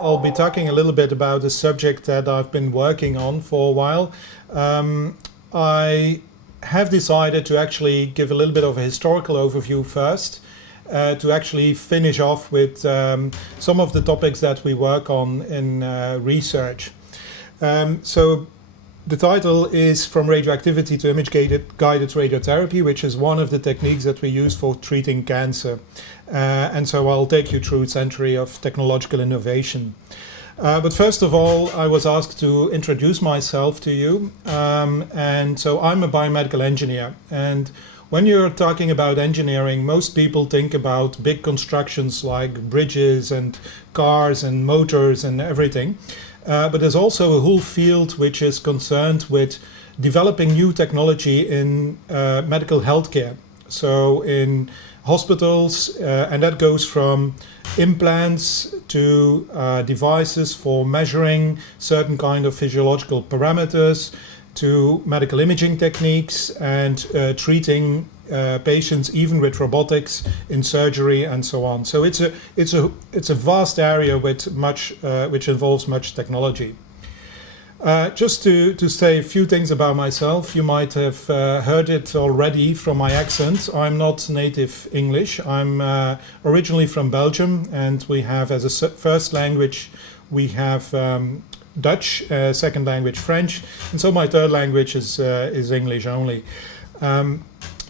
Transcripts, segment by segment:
I'll be talking a little bit about a subject that I've been working on for a while. I have decided to actually give a little bit of a historical overview first, to actually finish off with some of the topics that we work on in research. So the title is From Radioactivity to Image-Guided Radiotherapy, which is one of the techniques that we use for treating cancer. And so I'll take you through a century of technological innovation. But first of all, I was asked to introduce myself to you. And so I'm a biomedical engineer. And when you're talking about engineering, most people think about big constructions like bridges and cars and motors and everything. But there's also a whole field which is concerned with developing new technology in medical healthcare. So in hospitals, and that goes from implants to devices for measuring certain kind of physiological parameters, to medical imaging techniques and treating patients even with robotics in surgery and so on. So it's a vast area with much which involves much technology. Just to say a few things about myself, you might have heard it already from my accent. I'm not native English. I'm originally from Belgium, and we have as a first language we have Dutch, second language French, and so my third language is English only.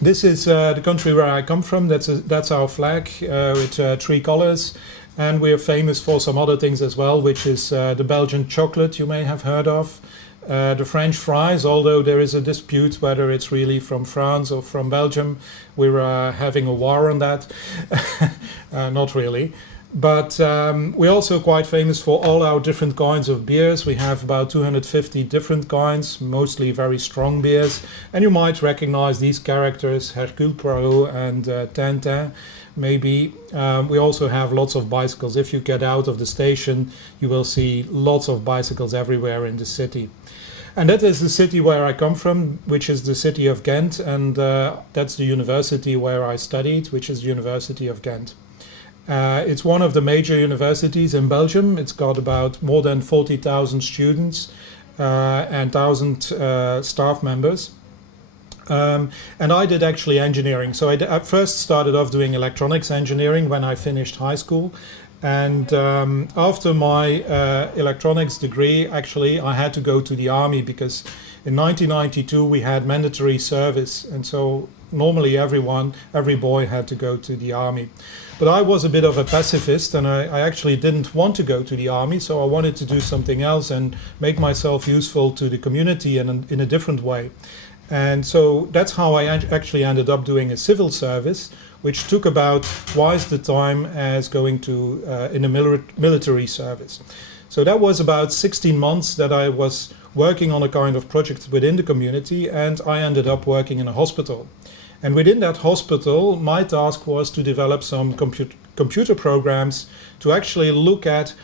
This is the country where I come from. That's our flag with 3 colors. And we're famous for some other things as well, which is the Belgian chocolate you may have heard of, the French fries, although there is a dispute whether it's really from France or from Belgium. We're having a war on that. Not really. But we're also quite famous for all our different kinds of beers. We have about 250 different kinds, mostly very strong beers. And you might recognize these characters, Hercule Poirot and Tintin. Maybe. We also have lots of bicycles. If you get out of the station, you will see lots of bicycles everywhere in the city. And that is the city where I come from, which is the city of Ghent. And that's the university where I studied, which is the University of Ghent. It's one of the major universities in Belgium. It's got about more than 40,000 students and 1,000 staff members. And I did actually engineering. So I first started off doing electronics engineering when I finished high school. And after my electronics degree, actually, I had to go to the army because in 1992 we had mandatory service. And so normally every boy had to go to the army. But I was a bit of a pacifist, and I actually didn't want to go to the army. So I wanted to do something else and make myself useful to the community in a different way. And so that's how I actually ended up doing a civil service, which took about twice the time as going to in a military service. So that was about 16 months that I was working on a kind of project within the community, and I ended up working in a hospital. And within that hospital, my task was to develop some computer programs to actually look at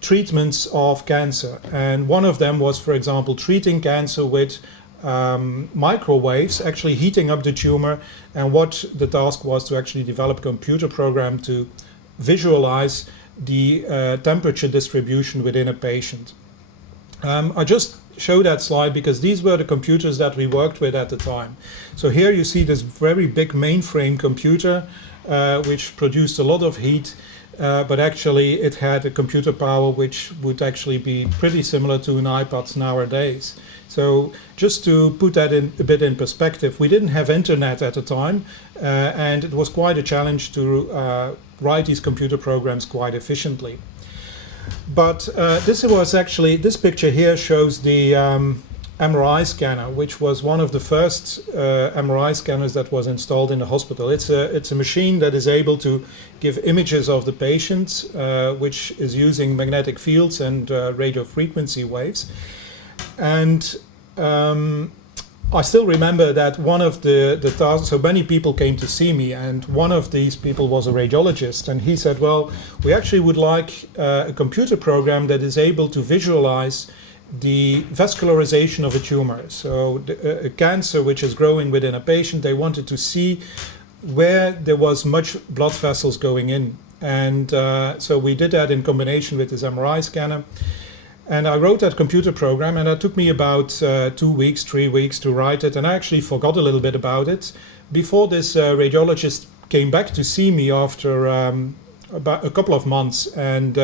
treatments of cancer. And one of them was, for example, treating cancer with microwaves, actually heating up the tumor, and what the task was to actually develop a computer program to visualize the temperature distribution within a patient. I just show that slide because these were the computers that we worked with at the time. So here you see this very big mainframe computer which produced a lot of heat, but actually it had a computer power which would actually be pretty similar to an iPad nowadays. So just to put that a bit in perspective, we didn't have internet at the time, and it was quite a challenge to write these computer programs quite efficiently. But this picture here shows the MRI scanner, which was one of the first MRI scanners that was installed in the hospital. It's a machine that is able to give images of the patient, which is using magnetic fields and radio frequency waves. And I still remember that one of the tasks, so many people came to see me, and one of these people was a radiologist, and he said, well, we actually would like a computer program that is able to visualize the vascularization of a tumor. So a cancer which is growing within a patient, they wanted to see where there was much blood vessels going in. And so we did that in combination with this MRI scanner. And I wrote that computer program, and it took me about 2 weeks, 3 weeks to write it. And I actually forgot a little bit about it before this radiologist came back to see me after about a couple of months. And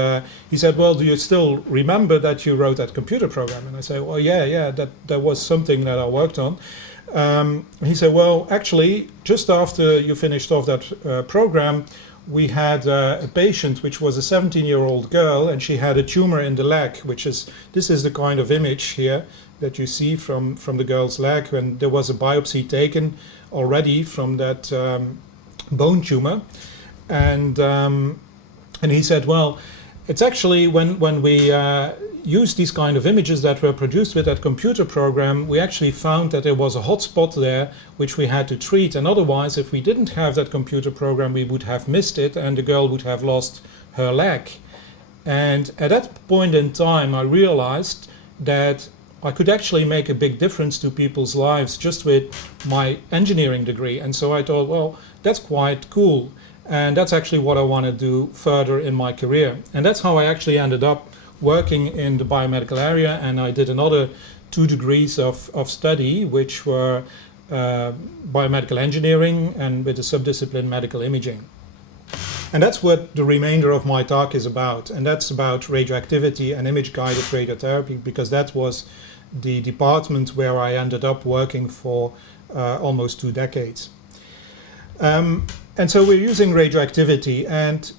he said, well, do you still remember that you wrote that computer program? And I said, well, yeah, that was something that I worked on. He said, well, actually, just after you finished off that program, we had a patient which was a 17-year-old girl, and she had a tumor in the leg, this is the kind of image here that you see from the girl's leg when there was a biopsy taken already from that bone tumor. And he said, well, it's actually when we used these kind of images that were produced with that computer program, we actually found that there was a hot spot there which we had to treat. And otherwise, if we didn't have that computer program, we would have missed it and the girl would have lost her leg. And at that point in time, I realized that I could actually make a big difference to people's lives just with my engineering degree. And so I thought, well, that's quite cool. And that's actually what I want to do further in my career. And that's how I actually ended up working in the biomedical area, and I did another 2 degrees of study, which were biomedical engineering and with the subdiscipline medical imaging. And that's what the remainder of my talk is about, and that's about radioactivity and image-guided radiotherapy, because that was the department where I ended up working for almost 2 decades. And so we're using radioactivity, and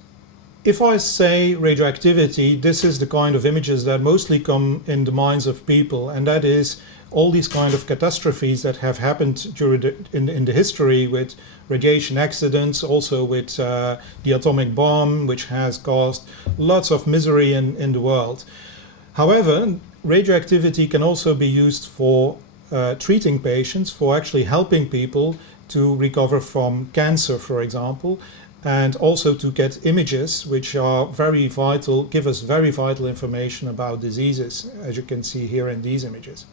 if I say radioactivity, this is the kind of images that mostly come in the minds of people, and that is all these kind of catastrophes that have happened during in the history with radiation accidents, also with the atomic bomb, which has caused lots of misery in the world. However, radioactivity can also be used for treating patients, for actually helping people to recover from cancer, for example, and also to get images which are very vital, give us very vital information about diseases, as you can see here in these images.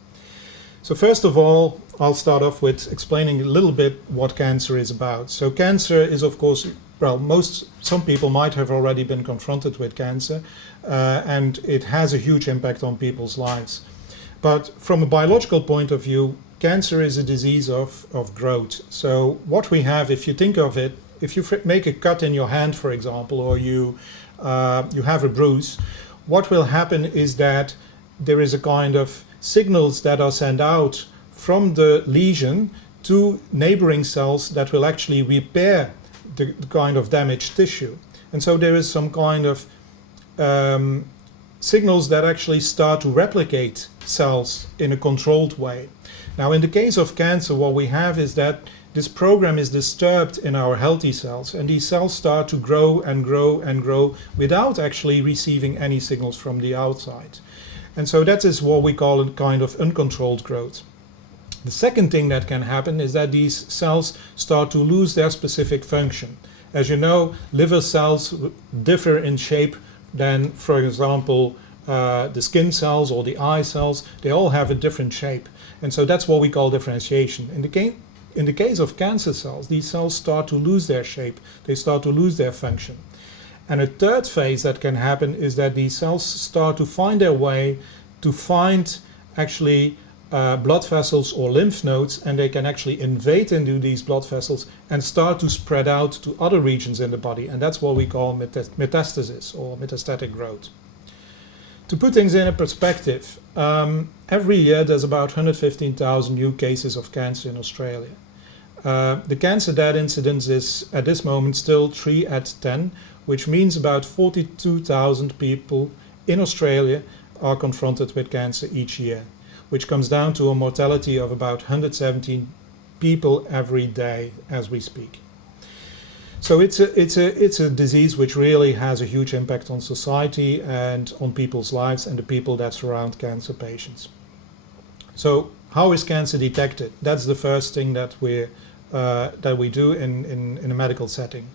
So first of all, I'll start off with explaining a little bit what cancer is about. So cancer is, of course, well, some people might have already been confronted with cancer, and it has a huge impact on people's lives. But from a biological point of view, cancer is a disease of growth. So what we have, if you think of it, if you make a cut in your hand, for example, or you have a bruise, what will happen is that there is a kind of signals that are sent out from the lesion to neighboring cells that will actually repair the kind of damaged tissue. And so there is some kind of signals that actually start to replicate cells in a controlled way. Now, in the case of cancer, what we have is that this program is disturbed in our healthy cells, and these cells start to grow and grow and grow without actually receiving any signals from the outside. And so that is what we call a kind of uncontrolled growth. The second thing that can happen is that these cells start to lose their specific function. As you know, liver cells differ in shape than, for example, the skin cells or the eye cells. They all have a different shape. And so that's what we call differentiation. In the case of cancer cells, these cells start to lose their shape. They start to lose their function. And a third phase that can happen is that these cells start to find their way to find actually blood vessels or lymph nodes, and they can actually invade into these blood vessels and start to spread out to other regions in the body. And that's what we call metastasis or metastatic growth. To put things in a perspective, every year there's about 115,000 new cases of cancer in Australia. The cancer death incidence is at this moment still 3 at 10, which means about 42,000 people in Australia are confronted with cancer each year, which comes down to a mortality of about 117 people every day as we speak. So it's a disease which really has a huge impact on society and on people's lives and the people that surround cancer patients. So how is cancer detected? That's the first thing that we're that we do in a medical setting.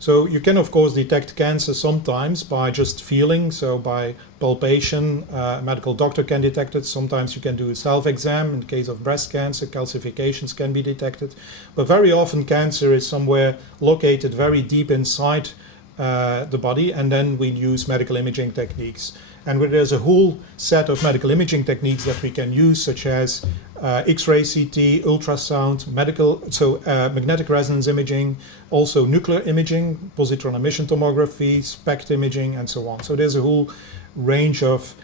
So you can of course detect cancer sometimes by just feeling, so by palpation. A medical doctor can detect it. Sometimes you can do a self-exam. In the case of breast cancer, calcifications can be detected. But very often cancer is somewhere located very deep inside the body, and then we use medical imaging techniques. And there's a whole set of medical imaging techniques that we can use, such as X-ray CT, ultrasound, magnetic resonance imaging, also nuclear imaging, positron emission tomography, SPECT imaging, and so on. So there's a whole range of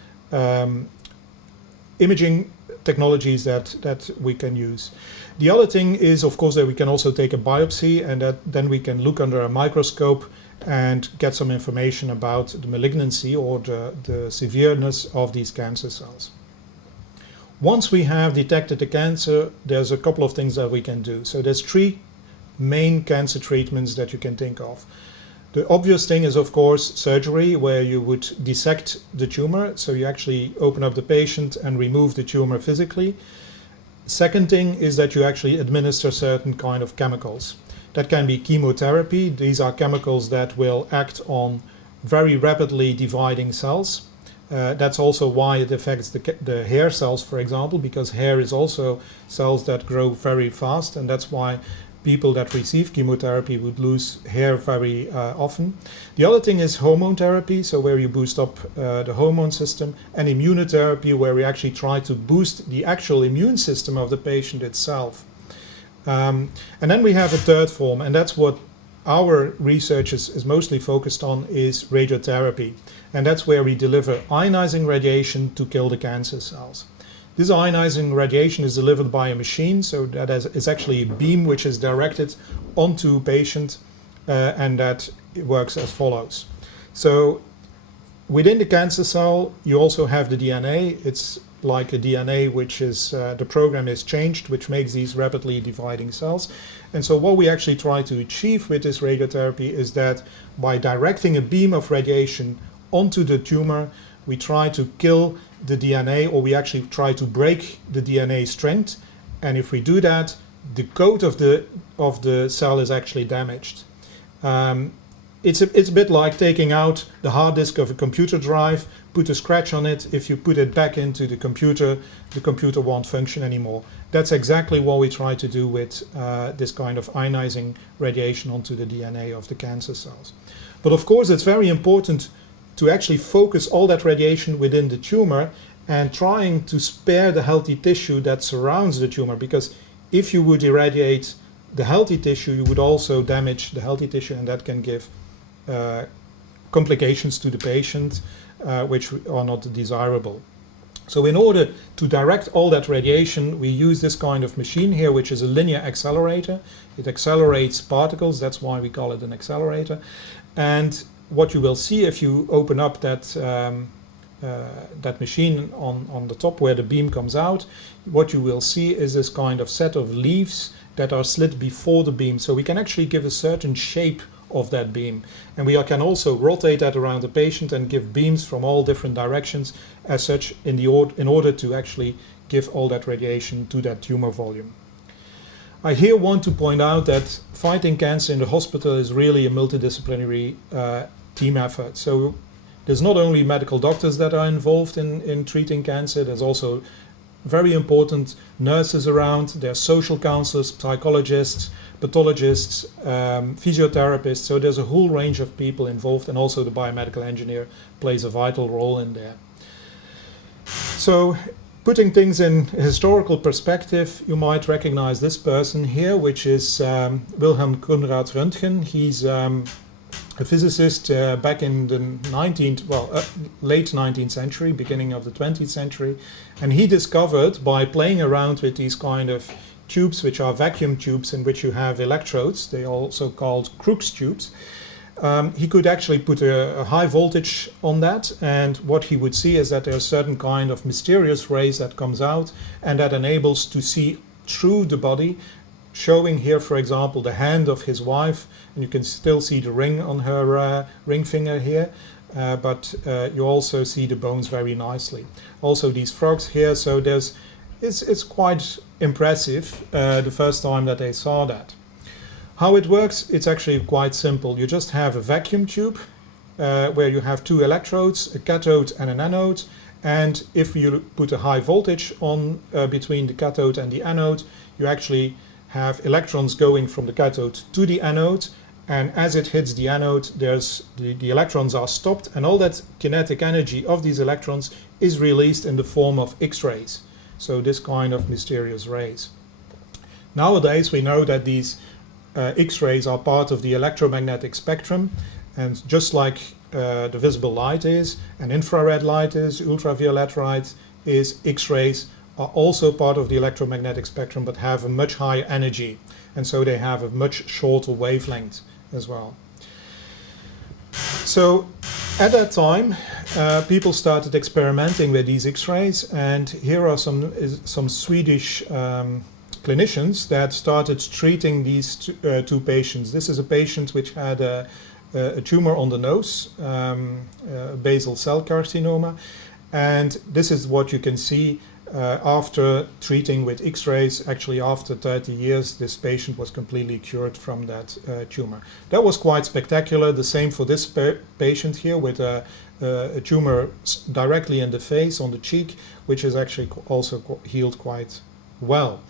imaging technologies that we can use. The other thing is, of course, that we can also take a biopsy, and that then we can look under a microscope and get some information about the malignancy or the severeness of these cancer cells. Once we have detected the cancer, there's a couple of things that we can do. So there's 3 main cancer treatments that you can think of. The obvious thing is, of course, surgery, where you would dissect the tumor. So you actually open up the patient and remove the tumor physically. Second thing is that you actually administer certain kind of chemicals. That can be chemotherapy. These are chemicals that will act on very rapidly dividing cells. That's also why it affects the hair cells, for example, because hair is also cells that grow very fast, and that's why people that receive chemotherapy would lose hair very often. The other thing is hormone therapy, so where you boost up the hormone system, and immunotherapy, where we actually try to boost the actual immune system of the patient itself. And then we have a third form, and that's what our research is mostly focused on, is radiotherapy. And that's where we deliver ionizing radiation to kill the cancer cells. This ionizing radiation is delivered by a machine, so that is actually a beam which is directed onto a patient, and that works as follows. So within the cancer cell, you also have the DNA. It's like a DNA which is, the program is changed, which makes these rapidly dividing cells. And so what we actually try to achieve with this radiotherapy is that by directing a beam of radiation onto the tumor, we try to kill the DNA, or we actually try to break the DNA strand. And if we do that, the code of the cell is actually damaged. It's a bit like taking out the hard disk of a computer drive, put a scratch on it. If you put it back into the computer won't function anymore. That's exactly what we try to do with this kind of ionizing radiation onto the DNA of the cancer cells. But of course, it's very important to actually focus all that radiation within the tumor and trying to spare the healthy tissue that surrounds the tumor, because if you would irradiate the healthy tissue, you would also damage the healthy tissue, and that can give complications to the patient, which are not desirable. So in order to direct all that radiation, we use this kind of machine here, which is a linear accelerator. It accelerates particles, that's why we call it an accelerator. And what you will see if you open up that machine on the top where the beam comes out, what you will see is this kind of set of leaves that are slit before the beam. So we can actually give a certain shape of that beam. And we can also rotate that around the patient and give beams from all different directions as such in order to actually give all that radiation to that tumor volume. I here want to point out that fighting cancer in the hospital is really a multidisciplinary team effort. So there's not only medical doctors that are involved in treating cancer, there's also very important nurses around, there's social counselors, psychologists, pathologists, physiotherapists. So there's a whole range of people involved, and also the biomedical engineer plays a vital role in there. So putting things in a historical perspective, you might recognize this person here, which is Wilhelm Conrad Röntgen. He's a physicist back in the late 19th century, beginning of the 20th century. And he discovered, by playing around with these kind of tubes, which are vacuum tubes in which you have electrodes, they are also called Crookes tubes, he could actually put a high voltage on that, and what he would see is that there are certain kind of mysterious rays that comes out, and that enables to see through the body, showing here, for example, the hand of his wife, and you can still see the ring on her ring finger here, but you also see the bones very nicely. Also these frogs here, so it's quite impressive the first time that they saw that. How it works, it's actually quite simple. You just have a vacuum tube where you have two electrodes, a cathode and an anode. And if you put a high voltage on between the cathode and the anode, you actually have electrons going from the cathode to the anode. And as it hits the anode, the electrons are stopped, and all that kinetic energy of these electrons is released in the form of X-rays. So this kind of mysterious rays. Nowadays, we know that these X-rays are part of the electromagnetic spectrum, and just like the visible light is, and infrared light is, ultraviolet light is, X-rays are also part of the electromagnetic spectrum, but have a much higher energy, and so they have a much shorter wavelength as well. So at that time, people started experimenting with these X-rays, and here are some Swedish clinicians that started treating these two patients. This is a patient which had a tumor on the nose, basal cell carcinoma, and this is what you can see after treating with X-rays. Actually, after 30 years, this patient was completely cured from that tumor. That was quite spectacular. The same for this patient here with a tumor directly in the face, on the cheek, which is actually also healed quite well.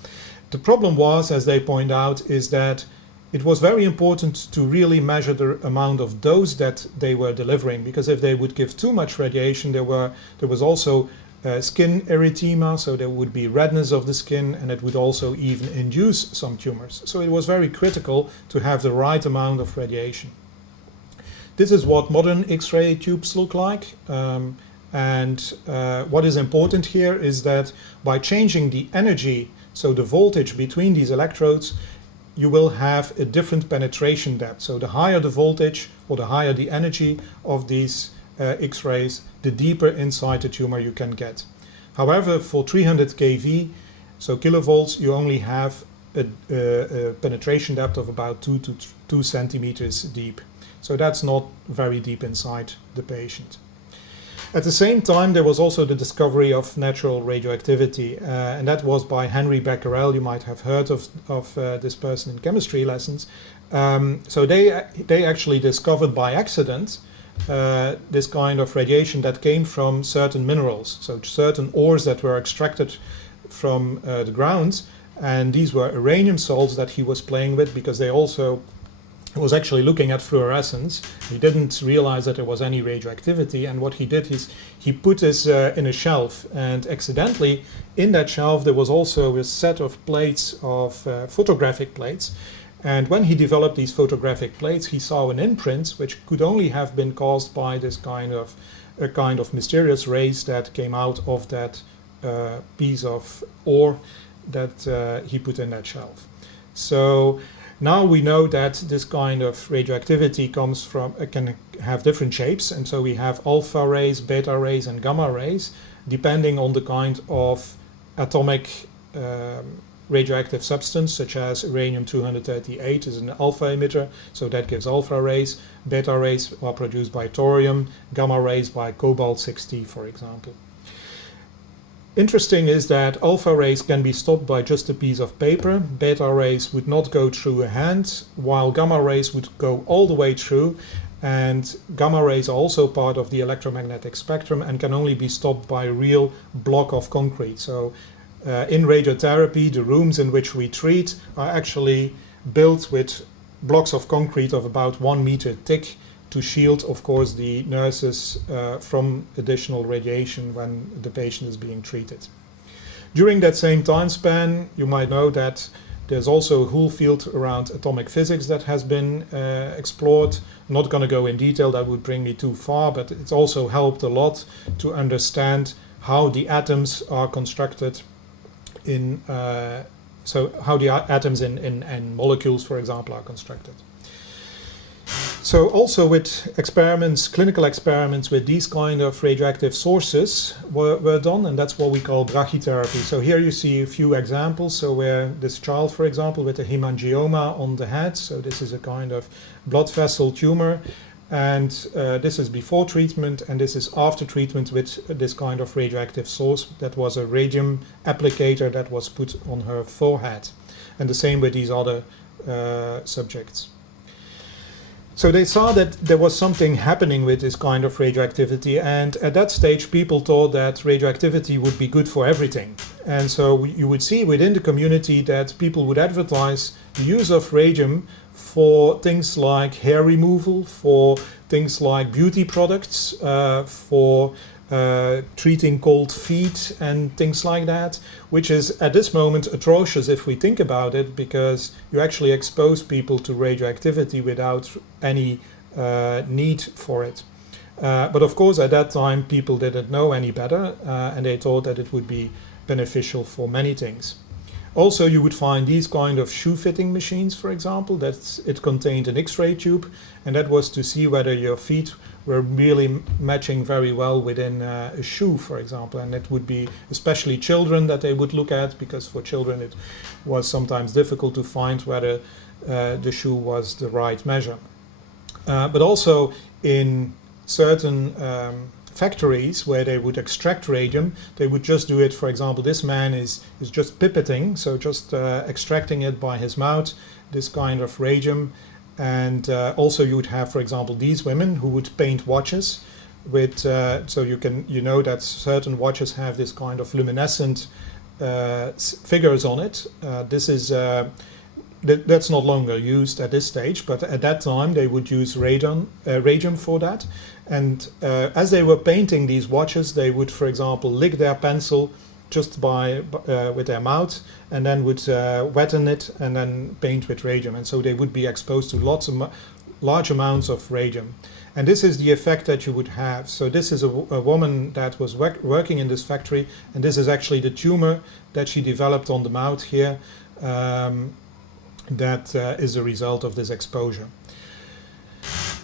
The problem was, as they point out, is that it was very important to really measure the amount of dose that they were delivering, because if they would give too much radiation, there was also skin erythema, so there would be redness of the skin, and it would also even induce some tumors. So it was very critical to have the right amount of radiation. This is what modern X-ray tubes look like. What is important here is that by changing the energy, so the voltage between these electrodes, you will have a different penetration depth. So the higher the voltage or the higher the energy of these X-rays, the deeper inside the tumor you can get. However, for 300 kV, so kilovolts, you only have a penetration depth of about 2 centimeters deep. So that's not very deep inside the patient. At the same time, there was also the discovery of natural radioactivity, and that was by Henry Becquerel. You might have heard of this person in chemistry lessons. So they actually discovered by accident this kind of radiation that came from certain minerals, so certain ores that were extracted from the ground, and these were uranium salts that he was playing with, because they also was actually looking at fluorescence. He didn't realize that there was any radioactivity, and what he did is he put this in a shelf, and accidentally in that shelf there was also a set of plates of photographic plates. And when he developed these photographic plates, he saw an imprint which could only have been caused by this kind of mysterious rays that came out of that piece of ore that he put in that shelf. So now we know that this kind of radioactivity comes from, can have different shapes, and so we have alpha rays, beta rays, and gamma rays, depending on the kind of atomic radioactive substance, such as uranium-238 is an alpha emitter, so that gives alpha rays. Beta rays are produced by thorium, gamma rays by cobalt-60, for example. Interesting is that alpha rays can be stopped by just a piece of paper. Beta rays would not go through a hand, while gamma rays would go all the way through. And gamma rays are also part of the electromagnetic spectrum and can only be stopped by a real block of concrete. So in radiotherapy, the rooms in which we treat are actually built with blocks of concrete of about 1 meter thick, to shield, of course, the nurses from additional radiation when the patient is being treated. During that same time span, you might know that there's also a whole field around atomic physics that has been explored. I'm not going to go in detail, that would bring me too far, but it's also helped a lot to understand how the atoms are constructed in, so how the atoms in molecules, for example, are constructed. So also with experiments, clinical experiments with these kind of radioactive sources were done, and that's what we call brachytherapy. So here you see a few examples. So where this child, for example, with a hemangioma on the head, so this is a kind of blood vessel tumor, and this is before treatment, and this is after treatment with this kind of radioactive source. That was a radium applicator that was put on her forehead. And the same with these other subjects. So they saw that there was something happening with this kind of radioactivity, and at that stage people thought that radioactivity would be good for everything. And so you would see within the community that people would advertise the use of radium for things like hair removal, for things like beauty products, for treating cold feet and things like that, which is at this moment atrocious if we think about it, because you actually expose people to radioactivity without any need for it. But of course at that time people didn't know any better, and they thought that it would be beneficial for many things. Also, you would find these kind of shoe fitting machines, for example, that it contained an X-ray tube, and that was to see whether your feet were really matching very well within a shoe, for example. And it would be especially children that they would look at, because for children it was sometimes difficult to find whether the shoe was the right measure. But also in certain factories where they would extract radium, they would just do it. For example, this man is just pipetting, so just extracting it by his mouth, this kind of radium. And also you would have, for example, these women who would paint watches with, so you know that certain watches have this kind of luminescent figures on it. This is that's not longer used at this stage, but at that time they would use radium for that. And as they were painting these watches, they would, for example, lick their pencil just with their mouth, and then would wetten it and then paint with radium. And so they would be exposed to large amounts of radium. And this is the effect that you would have. So this is a woman that was working in this factory, and this is actually the tumor that she developed on the mouth here. That is a result of this exposure.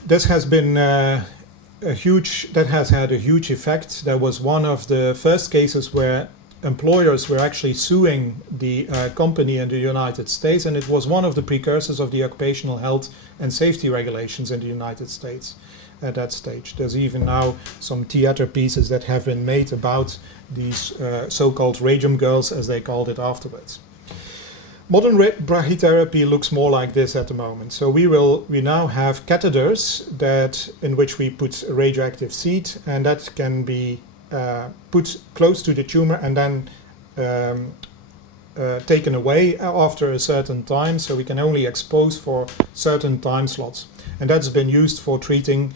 This has been that has had a huge effect. That was one of the first cases where employers were actually suing the company in the United States, and it was one of the precursors of the occupational health and safety regulations in the United States at that stage. There's even now some theater pieces that have been made about these so-called radium girls, as they called it afterwards. Modern brachytherapy looks more like this at the moment. So we now have catheters in which we put a radioactive seed, and that can be put close to the tumor and then taken away after a certain time. So we can only expose for certain time slots, and that's been used for treating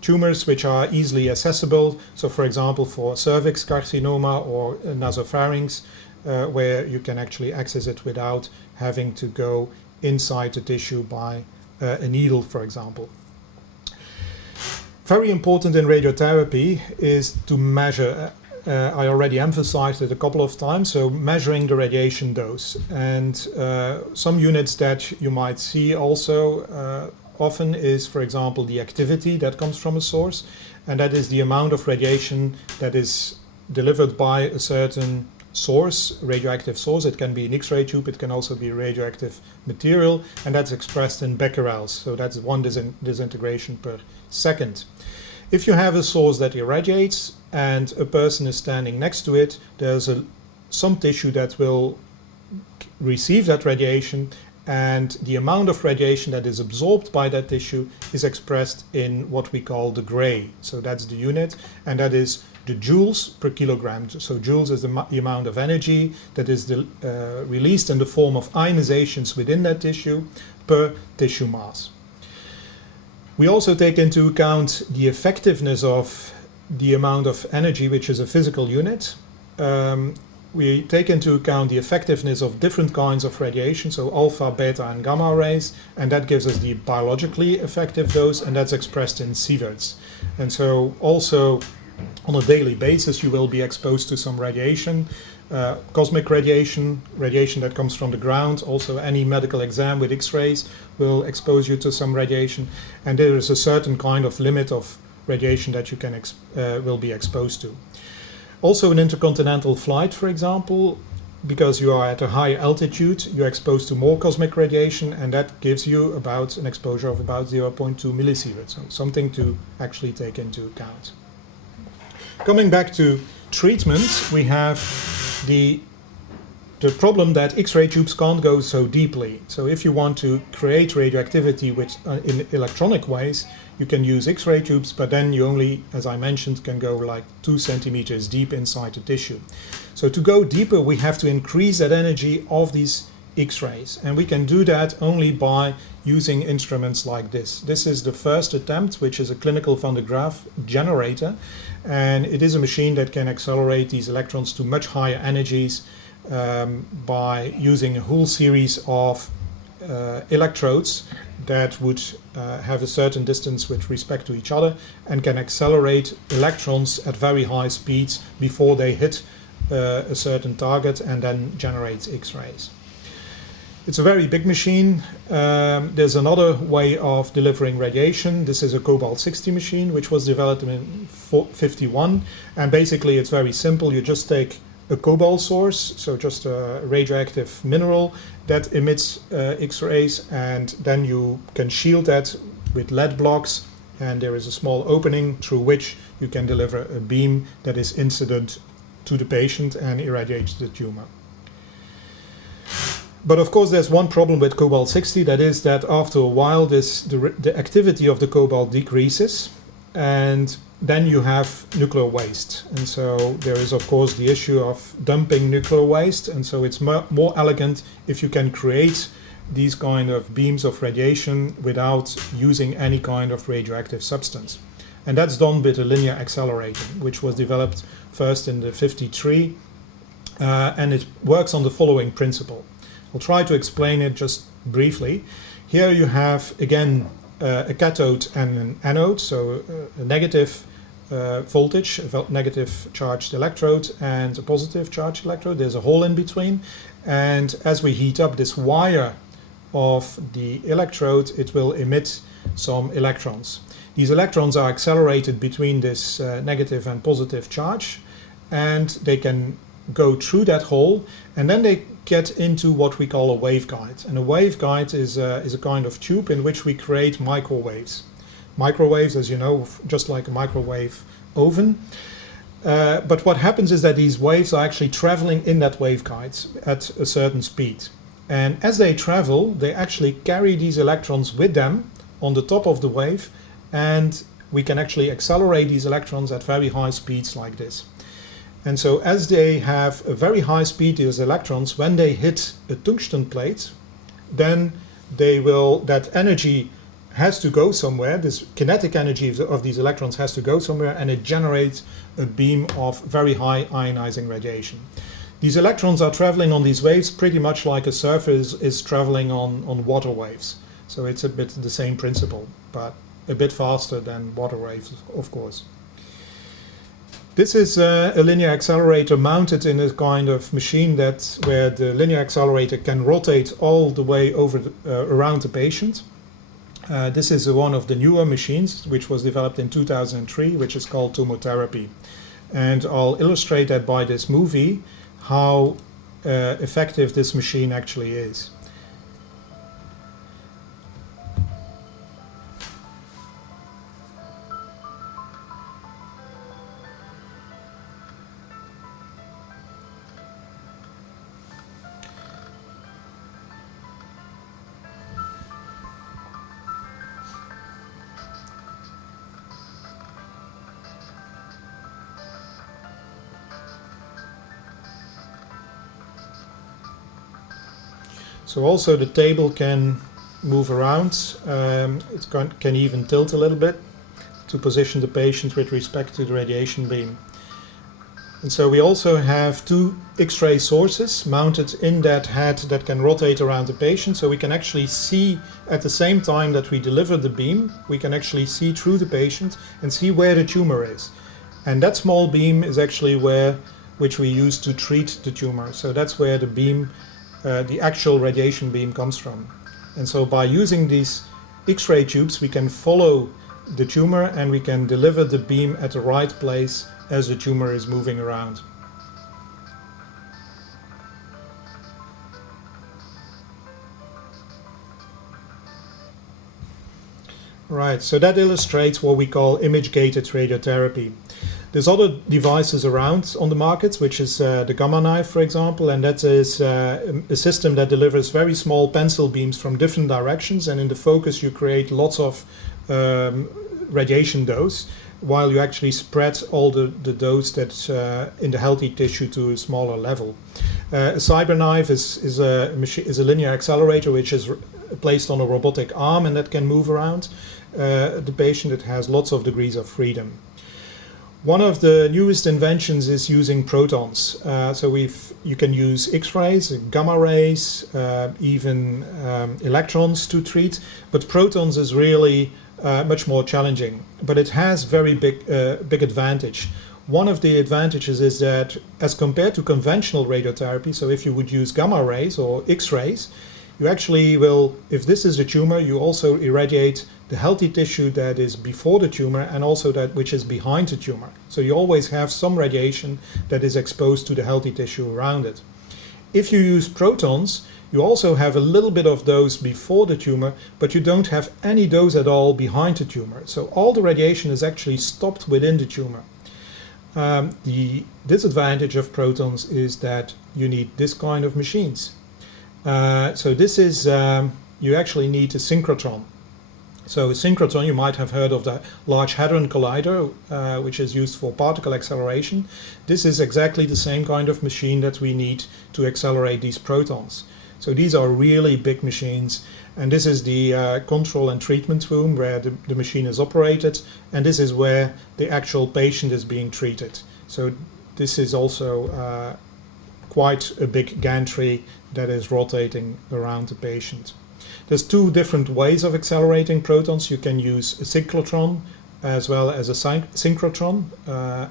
tumors which are easily accessible. So, for example, for cervix carcinoma or nasopharynx, where you can actually access it without having to go inside the tissue by a needle, for example. Very important in radiotherapy is to measure. I already emphasized it a couple of times, so measuring the radiation dose. And some units that you might see also often is, for example, the activity that comes from a source, and that is the amount of radiation that is delivered by a certain source, radioactive source. It can be an X-ray tube, it can also be radioactive material, and that's expressed in becquerels. So that's 1 disintegration per second. If you have a source that irradiates and a person is standing next to it, there's some tissue that will receive that radiation, and the amount of radiation that is absorbed by that tissue is expressed in what we call the gray. So that's the unit, and that is the joules per kilogram. So joules is the amount of energy that is released in the form of ionizations within that tissue per tissue mass. We also take into account the effectiveness of the amount of energy, which is a physical unit. We take into account the effectiveness of different kinds of radiation, so alpha, beta, and gamma rays, and that gives us the biologically effective dose, and that's expressed in sieverts. And so also on a daily basis you will be exposed to some radiation, cosmic radiation that comes from the ground. Also any medical exam with X-rays will expose you to some radiation, and there is a certain kind of limit of radiation that you can will be exposed to. Also in intercontinental flight, for example, because you are at a higher altitude, you're exposed to more cosmic radiation, and that gives you about an exposure of about 0.2 millisieverts, so something to actually take into account. Coming back to treatment, we have the the problem that X-ray tubes can't go so deeply. So if you want to create radioactivity in electronic ways, you can use X-ray tubes, but then you only, as I mentioned, can go like 2 centimeters deep inside the tissue. So to go deeper, we have to increase that energy of these X-rays, and we can do that only by using instruments like this. This is the first attempt, which is a clinical Van de Graaff generator, and it is a machine that can accelerate these electrons to much higher energies by using a whole series of electrodes that would have a certain distance with respect to each other and can accelerate electrons at very high speeds before they hit a certain target and then generates X-rays. It's a very big machine. There's another way of delivering radiation. This is a cobalt-60 machine, which was developed in 1951. And basically it's very simple. You just take a cobalt source, so just a radioactive mineral that emits X-rays, and then you can shield that with lead blocks, and there is a small opening through which you can deliver a beam that is incident to the patient and irradiates the tumor. But of course there's one problem with cobalt-60, that is that after a while the activity of the cobalt decreases, and then you have nuclear waste. And so there is of course the issue of dumping nuclear waste, and so it's more elegant if you can create these kind of beams of radiation without using any kind of radioactive substance. And that's done with a linear accelerator, which was developed first in the 53, and it works on the following principle. I'll try to explain it just briefly. Here you have again a cathode and an anode, so a negative voltage, a negative charged electrode and a positive charged electrode. There's a hole in between, and as we heat up this wire of the electrode, it will emit some electrons. These electrons are accelerated between this negative and positive charge, and they can go through that hole, and then they get into what we call a waveguide. And a waveguide is a kind of tube in which we create microwaves. Microwaves, as you know, just like a microwave oven. But what happens is that these waves are actually traveling in that waveguide at a certain speed. And as they travel, they actually carry these electrons with them on the top of the wave, and we can actually accelerate these electrons at very high speeds like this. And so as they have a very high speed, these electrons, when they hit a tungsten plate, then that energy has to go somewhere. This kinetic energy of these electrons has to go somewhere, and it generates a beam of very high ionizing radiation. These electrons are traveling on these waves pretty much like a surfer is traveling on water waves. So it's a bit the same principle, but a bit faster than water waves, of course. This is a linear accelerator mounted in a kind of machine where the linear accelerator can rotate all the way around the patient. This is one of the newer machines, which was developed in 2003, which is called tomotherapy. And I'll illustrate that by this movie, how effective this machine actually is. So also the table can move around, it can even tilt a little bit to position the patient with respect to the radiation beam. And so we also have two X-ray sources mounted in that head that can rotate around the patient, so we can actually see at the same time that we deliver the beam, we can actually see through the patient and see where the tumor is. And that small beam is actually which we use to treat the tumor. So that's where the beam, the actual radiation beam comes from. And so by using these X-ray tubes, we can follow the tumor and we can deliver the beam at the right place as the tumor is moving around. Right, so that illustrates what we call image-gated radiotherapy. There's other devices around on the market, which is the Gamma Knife, for example, and that is a system that delivers very small pencil beams from different directions, and in the focus you create lots of radiation dose, while you actually spread all the dose that's in the healthy tissue to a smaller level. A CyberKnife is a linear accelerator which is placed on a robotic arm and that can move around the patient. It has lots of degrees of freedom. One of the newest inventions is using protons. You can use X-rays, gamma rays, even electrons to treat, but protons is really much more challenging. But it has very big advantage. One of the advantages is that as compared to conventional radiotherapy, so if you would use gamma rays or X-rays, you actually will, if this is a tumor, you also irradiate the healthy tissue that is before the tumor and also that which is behind the tumor. So you always have some radiation that is exposed to the healthy tissue around it. If you use protons, you also have a little bit of dose before the tumor, but you don't have any dose at all behind the tumor. So all the radiation is actually stopped within the tumor. The disadvantage of protons is that you need this kind of machines. So this is, you actually need a synchrotron. So a synchrotron, you might have heard of the Large Hadron Collider, which is used for particle acceleration. This is exactly the same kind of machine that we need to accelerate these protons. So these are really big machines, and this is the control and treatment room where the machine is operated, and this is where the actual patient is being treated. So this is also quite a big gantry that is rotating around the patient. There's two different ways of accelerating protons. You can use a cyclotron as well as a synchrotron,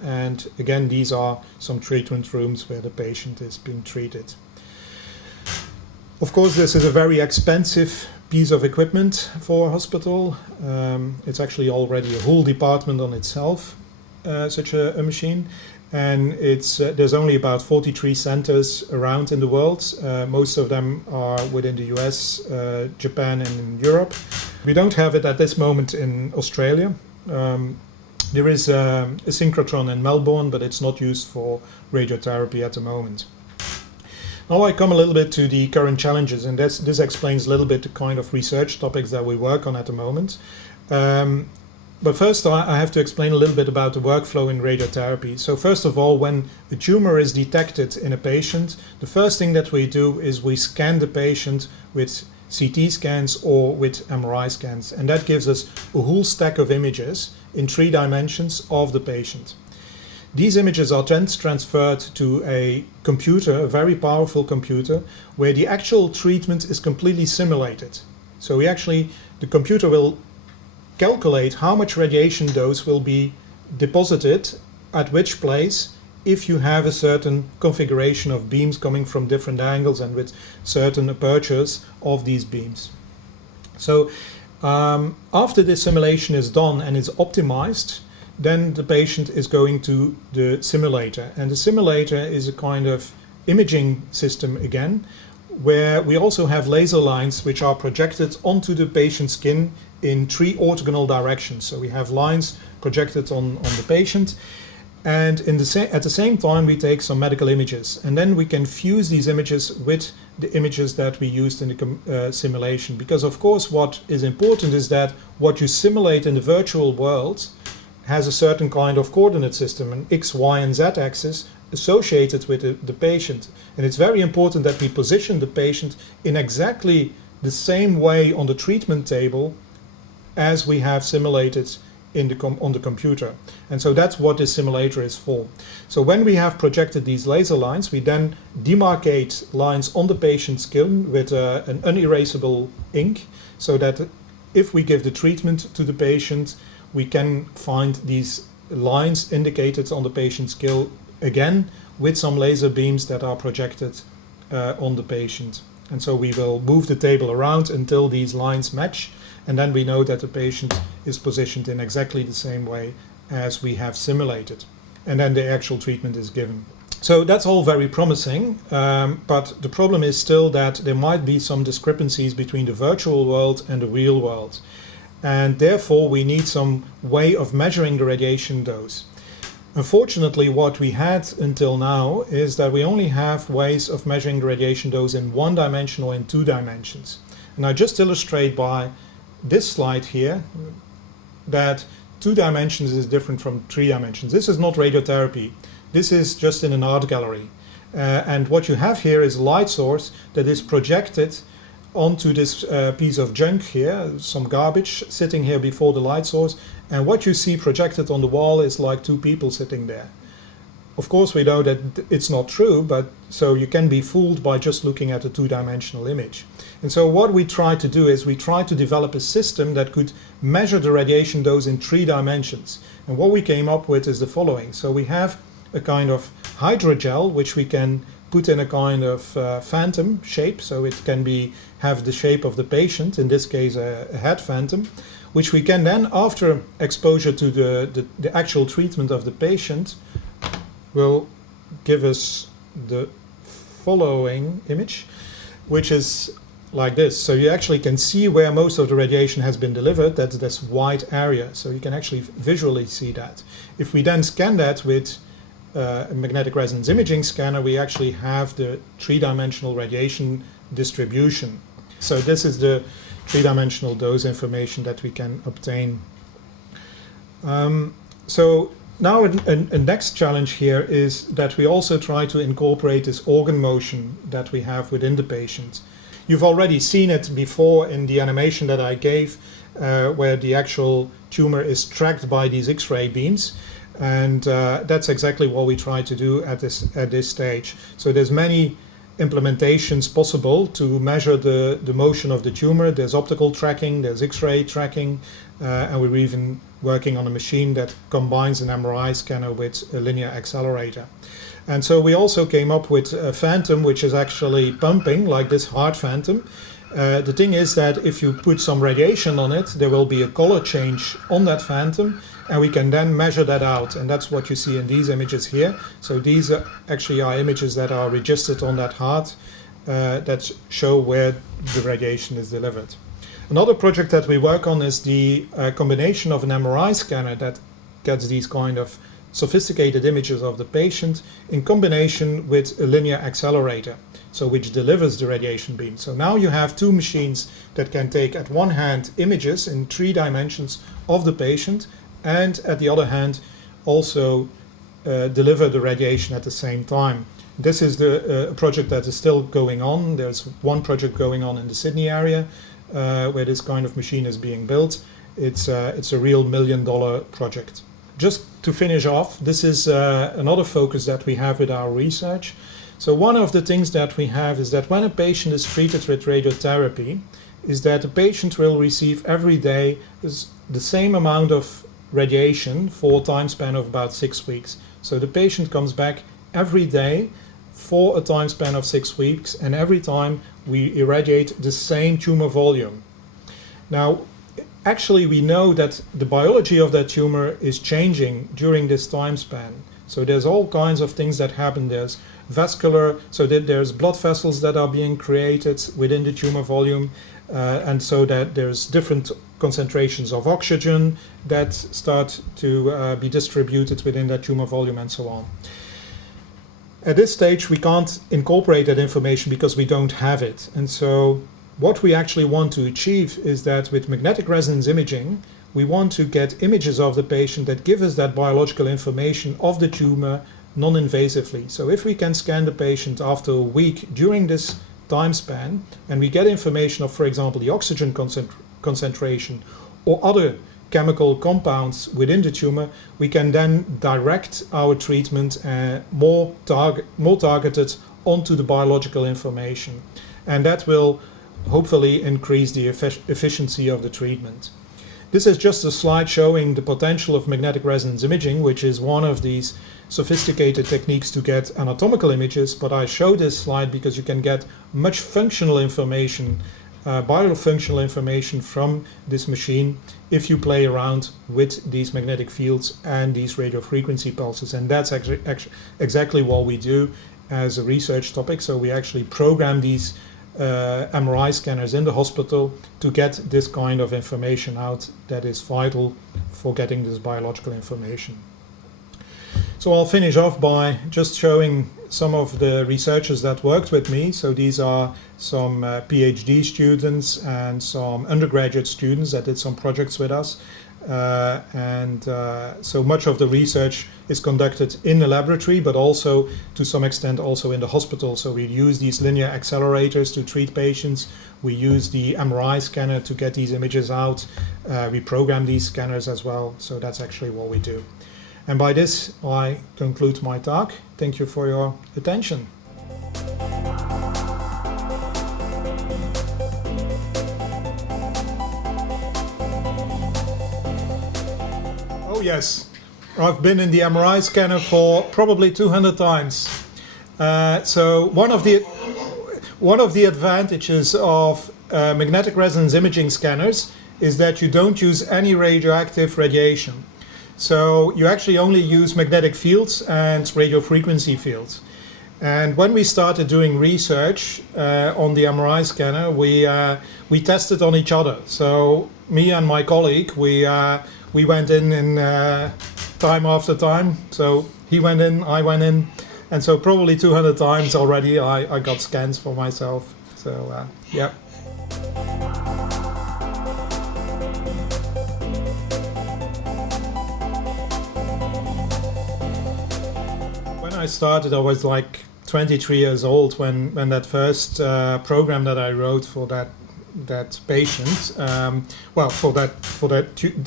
and again these are some treatment rooms where the patient is being treated. Of course, this is a very expensive piece of equipment for a hospital. It's actually already a whole department on itself, such a machine. And there's only about 43 centers around in the world. Most of them are within the US, Japan, and in Europe. We don't have it at this moment in Australia. There is a synchrotron in Melbourne, but it's not used for radiotherapy at the moment. Now I come a little bit to the current challenges, and this explains a little bit the kind of research topics that we work on at the moment. But first I have to explain a little bit about the workflow in radiotherapy. So first of all, when a tumor is detected in a patient, the first thing that we do is we scan the patient with CT scans or with MRI scans, and that gives us a whole stack of images in 3 dimensions of the patient. These images are then transferred to a computer, a very powerful computer, where the actual treatment is completely simulated. So the computer will calculate how much radiation dose will be deposited at which place if you have a certain configuration of beams coming from different angles and with certain apertures of these beams. So after this simulation is done and is optimized, then the patient is going to the simulator. And the simulator is a kind of imaging system again, where we also have laser lines which are projected onto the patient's skin in 3 orthogonal directions. So we have lines projected on the patient, and at the same time we take some medical images, and then we can fuse these images with the images that we used in the simulation. Because of course what is important is that what you simulate in the virtual world has a certain kind of coordinate system, an X, Y, and Z axis associated with the patient. And it's very important that we position the patient in exactly the same way on the treatment table as we have simulated on the computer. And so that's what this simulator is for. So when we have projected these laser lines, we then demarcate lines on the patient's skin with an unerasable ink, so that if we give the treatment to the patient, we can find these lines indicated on the patient's skin again with some laser beams that are projected on the patient. And so we will move the table around until these lines match, and then we know that the patient is positioned in exactly the same way as we have simulated. And then the actual treatment is given. So that's all very promising, but the problem is still that there might be some discrepancies between the virtual world and the real world. And therefore we need some way of measuring the radiation dose. Unfortunately, what we had until now is that we only have ways of measuring the radiation dose in one dimension or in two dimensions. And I just illustrate by this slide here that two dimensions is different from three dimensions. This is not radiotherapy. This is just in an art gallery. And what you have here is a light source that is projected onto this piece of junk here, some garbage sitting here before the light source. And what you see projected on the wall is like two people sitting there. Of course, we know that it's not true, but so you can be fooled by just looking at a two-dimensional image. And so what we try to do is we try to develop a system that could measure the radiation dose in three dimensions. And what we came up with is the following. So we have a kind of hydrogel, which we can put in a kind of phantom shape. So it can have the shape of the patient, in this case a head phantom, which we can then, after exposure to the actual treatment of the patient, will give us the following image, which is like this. So you actually can see where most of the radiation has been delivered. That's this white area. So you can actually visually see that. If we then scan that with a magnetic resonance imaging scanner, we actually have the three-dimensional radiation distribution. So this is the three-dimensional dose information that we can obtain. So now a next challenge here is that we also try to incorporate this organ motion that we have within the patient. You've already seen it before in the animation that I gave, where the actual tumor is tracked by these X-ray beams. And that's exactly what we try to do at this stage. So there's many implementations possible to measure the motion of the tumor. There's optical tracking, there's X-ray tracking, and we're even working on a machine that combines an MRI scanner with a linear accelerator. And so we also came up with a phantom which is actually pumping, like this heart phantom. The thing is that if you put some radiation on it, there will be a color change on that phantom, and we can then measure that out. And that's what you see in these images here. So these are actually images that are registered on that heart that show where the radiation is delivered. Another project that we work on is the combination of an MRI scanner that gets these kind of sophisticated images of the patient in combination with a linear accelerator, so which delivers the radiation beam. So now you have two machines that can take at one hand images in three dimensions of the patient, and at the other hand also deliver the radiation at the same time. This is the project that is still going on. There's one project going on in the Sydney area where this kind of machine is being built. It's a real $1 million project. Just to finish off, this is another focus that we have with our research. So one of the things that we have is that when a patient is treated with radiotherapy, is that the patient will receive every day the same amount of radiation for a time span of about 6 weeks. So the patient comes back every day for a time span of 6 weeks, and every time we irradiate the same tumor volume. Now, actually, we know that the biology of that tumor is changing during this time span. So there's all kinds of things that happen. There's vascular, so that there's blood vessels that are being created within the tumor volume, and so that there's different concentrations of oxygen that start to be distributed within that tumor volume, and so on. At this stage, we can't incorporate that information because we don't have it. And so what we actually want to achieve is that with magnetic resonance imaging, we want to get images of the patient that give us that biological information of the tumor non-invasively. So if we can scan the patient after a week during this time span, and we get information of, for example, the oxygen concentration or other chemical compounds within the tumor, we can then direct our treatment more targeted onto the biological information. And that will hopefully increase the efficiency of the treatment. This is just a slide showing the potential of magnetic resonance imaging, which is one of these sophisticated techniques to get anatomical images, but I show this slide because you can get much functional information, biofunctional information from this machine if you play around with these magnetic fields and these radio frequency pulses. And that's exactly what we do as a research topic. So we actually program these MRI scanners in the hospital to get this kind of information out that is vital for getting this biological information. So I'll finish off by just showing some of the researchers that worked with me. So these are some PhD students and some undergraduate students that did some projects with us. So much of the research is conducted in the laboratory, but also to some extent also in the hospital. So we use these linear accelerators to treat patients. We use the MRI scanner to get these images out. We program these scanners as well. So that's actually what we do. And by this, I conclude my talk. Thank you for your attention. Oh yes, I've been in the MRI scanner for probably 200 times. So one of the advantages of magnetic resonance imaging scanners is that you don't use any radioactive radiation. So you actually only use magnetic fields and radio frequency fields. And when we started doing research on the MRI scanner, we tested on each other. So me and my colleague, we went in time after time. So he went in, I went in, and so probably 200 times already I got scans for myself. So yeah. I started, I was like 23 years old when that first program that I wrote for that patient,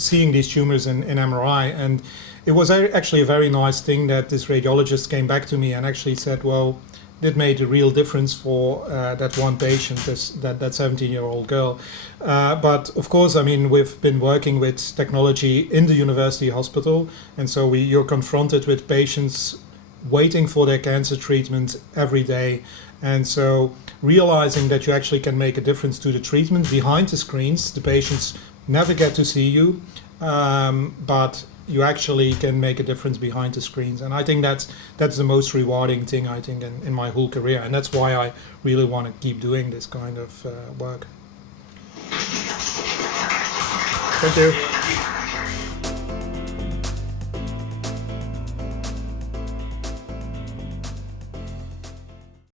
seeing these tumors in MRI, and it was actually a very nice thing that this radiologist came back to me and actually said, well, it made a real difference for that one patient, that 17-year-old girl. But of course, I mean, we've been working with technology in the university hospital, and so you're confronted with patients waiting for their cancer treatment every day. And so realizing that you actually can make a difference to the treatment behind the screens, the patients never get to see you, but you actually can make a difference behind the screens. And I think that's the most rewarding thing, I think, in my whole career. And that's why I really want to keep doing this kind of work. Thank you.